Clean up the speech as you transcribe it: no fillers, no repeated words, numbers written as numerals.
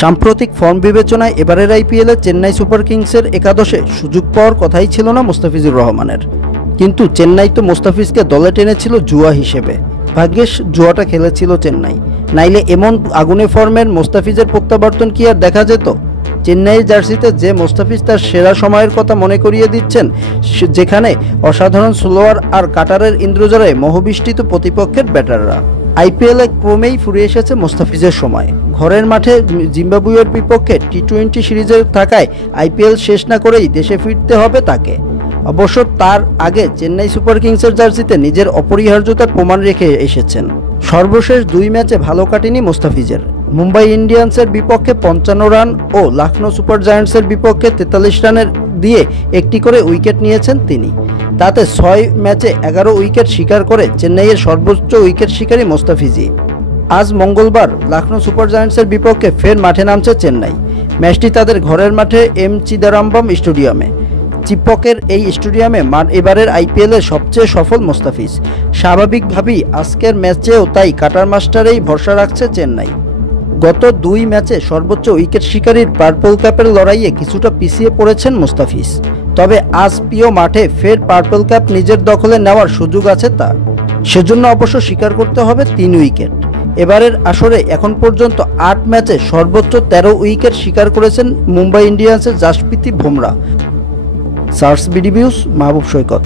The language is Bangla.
সাম্প্রতিক ফর্ম বিবেচনায় এবারের আইপিএলে চেন্নাই সুপার কিংসের একাদশে সুযোগ পাওয়ার কথাই ছিল না মুস্তাফিজুর রহমানের। কিন্তু চেন্নাই তো মুস্তাফিজকে দলে টেনেছিল জুয়া হিসেবে। ভাগ্যেশ জুয়াটা খেলেছিল চেন্নাই, নাইলে এমন আগুনে ফর্মের মুস্তাফিজের প্রত্যাবর্তন কি আর দেখা যেত? চেন্নাইয়ের জার্সিতে যে মুস্তাফিজ তার সেরা সময়ের কথা মনে করিয়ে দিচ্ছেন, যেখানে অসাধারণ স্লোয়ার আর কাটারের ইন্দ্রজোড়ায় মোহবিষ্টিত প্রতিপক্ষের ব্যাটাররা। আইপিএলে ক্রমেই ফুরিয়ে এসেছে মুস্তাফিজের সময়। ঘরের মাঠে জিম্বাবুয়ের বিপক্ষে টি-20 সিরিজে থাকায় আইপিএল শেষ না করেই দেশে ফিরতে হবে তাকে। অবশ্য তার আগে চেন্নাই সুপার কিংসের জার্সিতে নিজের অপরিহার্যতার প্রমাণ রেখে এসেছেন। সর্বশেষ 2 ম্যাচে ভালো কাটেনি মুস্তাফিজের। মুম্বাই ইন্ডিয়ান্সের বিপক্ষে 55 রান ও লখনৌ সুপার জায়ান্টসের বিপক্ষে 43 রানের দিয়ে একটি করে উইকেট নিয়েছেন তিনি। তাতে 6 ম্যাচে 11 উইকেট শিকার করে চেন্নাইয়ের সর্বোচ্চ উইকেট শিকারী মুস্তাফিজই। আজ মঙ্গলবার লখনৌ সুপার জায়ান্টসের বিপক্ষে ফের মাঠে নামছে চেন্নাই। ম্যাচটি তাদের ঘরের মাঠে চিদাম্বরম স্টেডিয়ামে। চিপকের এই স্টেডিয়ামে এবারের আইপিএলের সবচেয়ে সফল মুস্তাফিজ। স্বাভাবিকভাবেই আজকের ম্যাচেও তাই কাটার মাস্টারেই ভরসা রাখছে চেন্নাই। গত 2 ম্যাচে সর্বোচ্চ উইকেট শিকারীর পার্পল ক্যাপের লড়াইয়ে কিছুটা পিছিয়ে পড়েছেন মুস্তাফিজ। তবে আজ প্রিয় মাঠে ফের পার্পল ক্যাপ নিজের দখলে নেওয়ার সুযোগ আছে তার। সেজন্য অবশ্য স্বীকার করতে হবে 3 উইকেট। এবারের আসরে এখন পর্যন্ত 8 ম্যাচে সর্বোচ্চ 13 উইকেট শিকার করেছেন মুম্বাই ইন্ডিয়ান্সের জাসপ্রীত বুমরাহ। সার্স বিডি নিউজ, মাহবুব সৈকত।